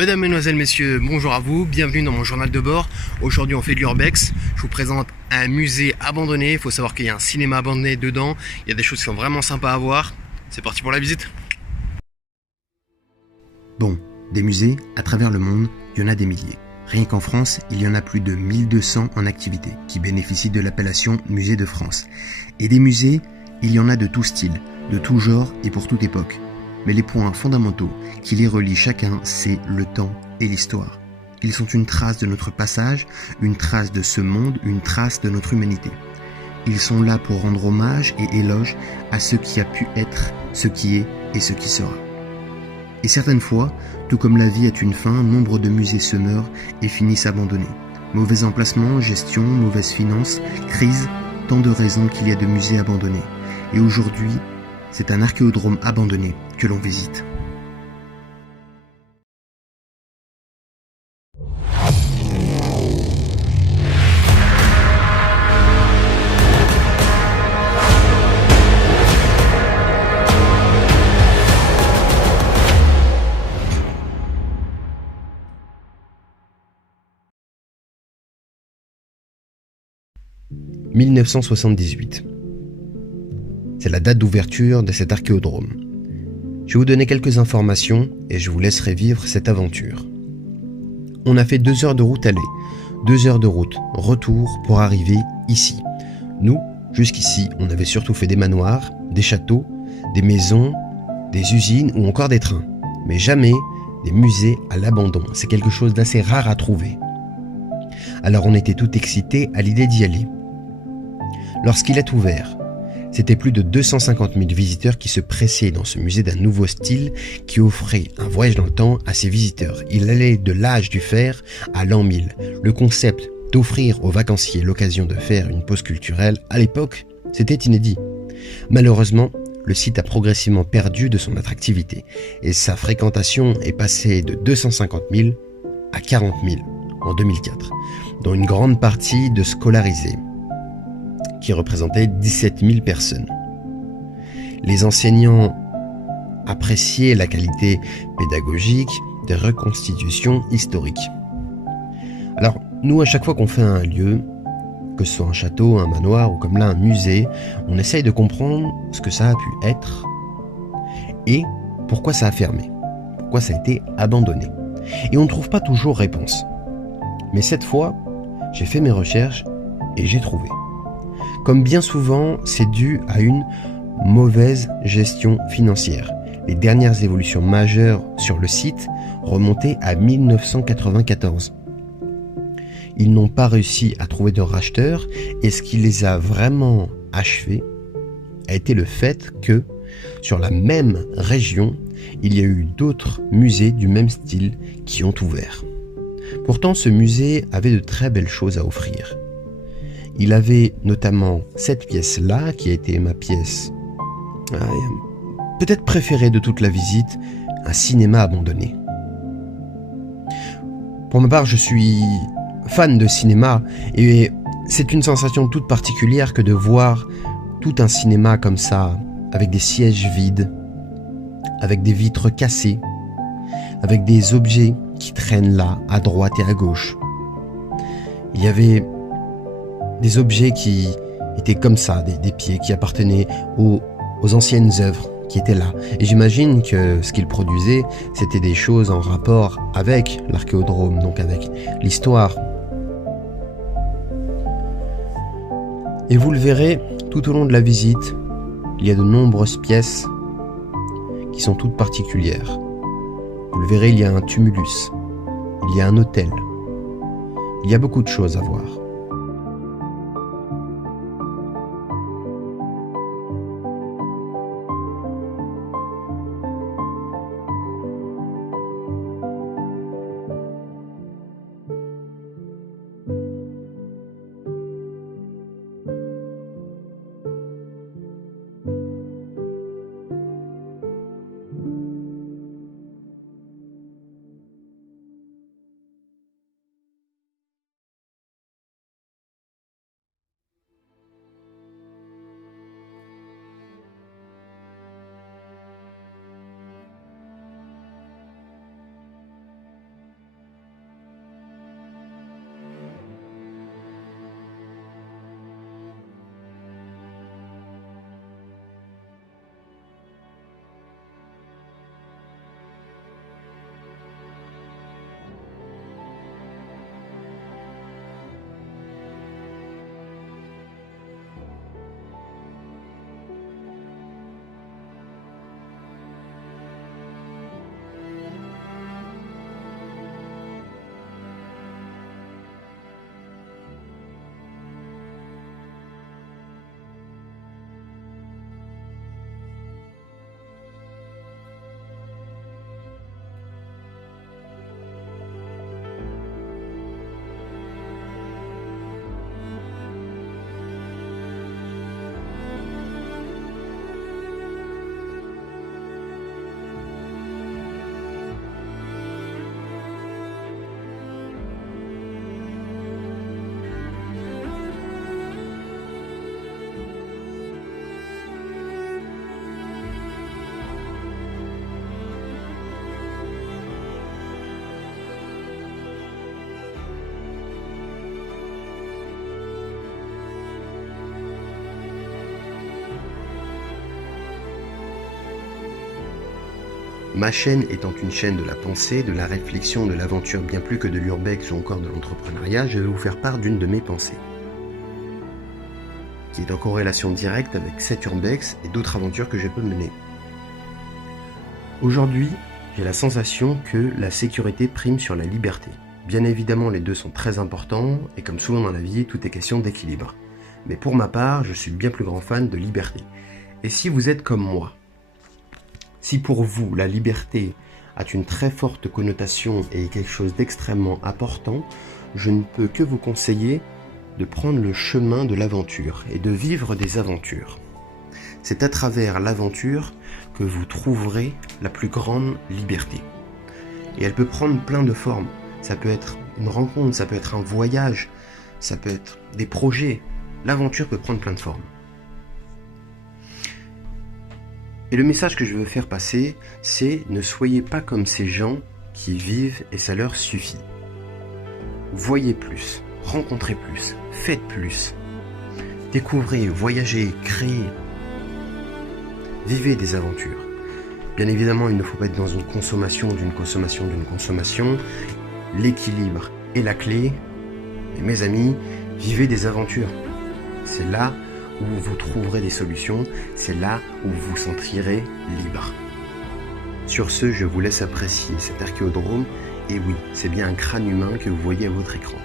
Mesdames, Mesdemoiselles, Messieurs, bonjour à vous, bienvenue dans mon journal de bord. Aujourd'hui on fait de l'urbex, je vous présente un musée abandonné, il faut savoir qu'il y a un cinéma abandonné dedans, il y a des choses qui sont vraiment sympas à voir. C'est parti pour la visite. Bon, des musées, à travers le monde, il y en a des milliers. Rien qu'en France, il y en a plus de 1200 en activité, qui bénéficient de l'appellation Musée de France. Et des musées, il y en a de tout style, de tout genre et pour toute époque. Mais les points fondamentaux qui les relient chacun, c'est le temps et l'histoire. Ils sont une trace de notre passage, une trace de ce monde, une trace de notre humanité. Ils sont là pour rendre hommage et éloge à ce qui a pu être, ce qui est et ce qui sera. Et certaines fois, tout comme la vie est une fin, nombre de musées se meurent et finissent abandonnés. Mauvais emplacement, gestion, mauvaise finance, crise, tant de raisons qu'il y a de musées abandonnés. Et aujourd'hui, c'est un archéodrome abandonné que l'on visite. « 1978. C'est la date d'ouverture de cet archéodrome. Je vais vous donner quelques informations et je vous laisserai vivre cette aventure. On a fait 2 heures de route aller, 2 heures de route retour pour arriver ici. Nous, jusqu'ici, on avait surtout fait des manoirs, des châteaux, des maisons, des usines ou encore des trains. Mais jamais des musées à l'abandon. C'est quelque chose d'assez rare à trouver. Alors on était tout excités à l'idée d'y aller. Lorsqu'il est ouvert, c'était plus de 250 000 visiteurs qui se pressaient dans ce musée d'un nouveau style qui offrait un voyage dans le temps à ses visiteurs. Il allait de l'âge du fer à l'an 1000. Le concept d'offrir aux vacanciers l'occasion de faire une pause culturelle, à l'époque, c'était inédit. Malheureusement, le site a progressivement perdu de son attractivité et sa fréquentation est passée de 250 000 à 40 000 en 2004, dont une grande partie de scolarisés, qui représentait 17 000 personnes. Les enseignants appréciaient la qualité pédagogique des reconstitutions historiques. Alors, nous, à chaque fois qu'on fait un lieu, que ce soit un château, un manoir ou comme là un musée, on essaye de comprendre ce que ça a pu être et pourquoi ça a fermé, pourquoi ça a été abandonné. Et on ne trouve pas toujours réponse. Mais cette fois, j'ai fait mes recherches et j'ai trouvé. Comme bien souvent, c'est dû à une mauvaise gestion financière. Les dernières évolutions majeures sur le site remontaient à 1994. Ils n'ont pas réussi à trouver de racheteurs et ce qui les a vraiment achevés a été le fait que, sur la même région, il y a eu d'autres musées du même style qui ont ouvert. Pourtant, ce musée avait de très belles choses à offrir. Il avait notamment cette pièce-là, qui a été ma pièce peut-être préférée de toute la visite, un cinéma abandonné. Pour ma part, je suis fan de cinéma et c'est une sensation toute particulière que de voir tout un cinéma comme ça, avec des sièges vides, avec des vitres cassées, avec des objets qui traînent là, à droite et à gauche. Il y avait des objets qui étaient comme ça, des pieds qui appartenaient aux anciennes œuvres qui étaient là. Et j'imagine que ce qu'ils produisaient, c'était des choses en rapport avec l'archéodrome, donc avec l'histoire. Et vous le verrez tout au long de la visite, il y a de nombreuses pièces qui sont toutes particulières. Vous le verrez, il y a un tumulus, il y a un autel, il y a beaucoup de choses à voir. Ma chaîne étant une chaîne de la pensée, de la réflexion, de l'aventure, bien plus que de l'urbex ou encore de l'entrepreneuriat, je vais vous faire part d'une de mes pensées, qui est en corrélation directe avec cet urbex et d'autres aventures que je peux mener. Aujourd'hui, j'ai la sensation que la sécurité prime sur la liberté. Bien évidemment, les deux sont très importants, et comme souvent dans la vie, tout est question d'équilibre. Mais pour ma part, je suis bien plus grand fan de liberté. Et si vous êtes comme moi, si pour vous, la liberté a une très forte connotation et est quelque chose d'extrêmement important, je ne peux que vous conseiller de prendre le chemin de l'aventure et de vivre des aventures. C'est à travers l'aventure que vous trouverez la plus grande liberté. Et elle peut prendre plein de formes. Ça peut être une rencontre, ça peut être un voyage, ça peut être des projets. L'aventure peut prendre plein de formes. Et le message que je veux faire passer, c'est ne soyez pas comme ces gens qui vivent et ça leur suffit. Voyez plus, rencontrez plus, faites plus. Découvrez, voyagez, créez. Vivez des aventures. Bien évidemment, il ne faut pas être dans une consommation d'une consommation d'une consommation. L'équilibre est la clé. Et mes amis, vivez des aventures. C'est là où vous trouverez des solutions, c'est là où vous vous sentirez libre. Sur ce, je vous laisse apprécier cet archéodrome, et oui, c'est bien un crâne humain que vous voyez à votre écran.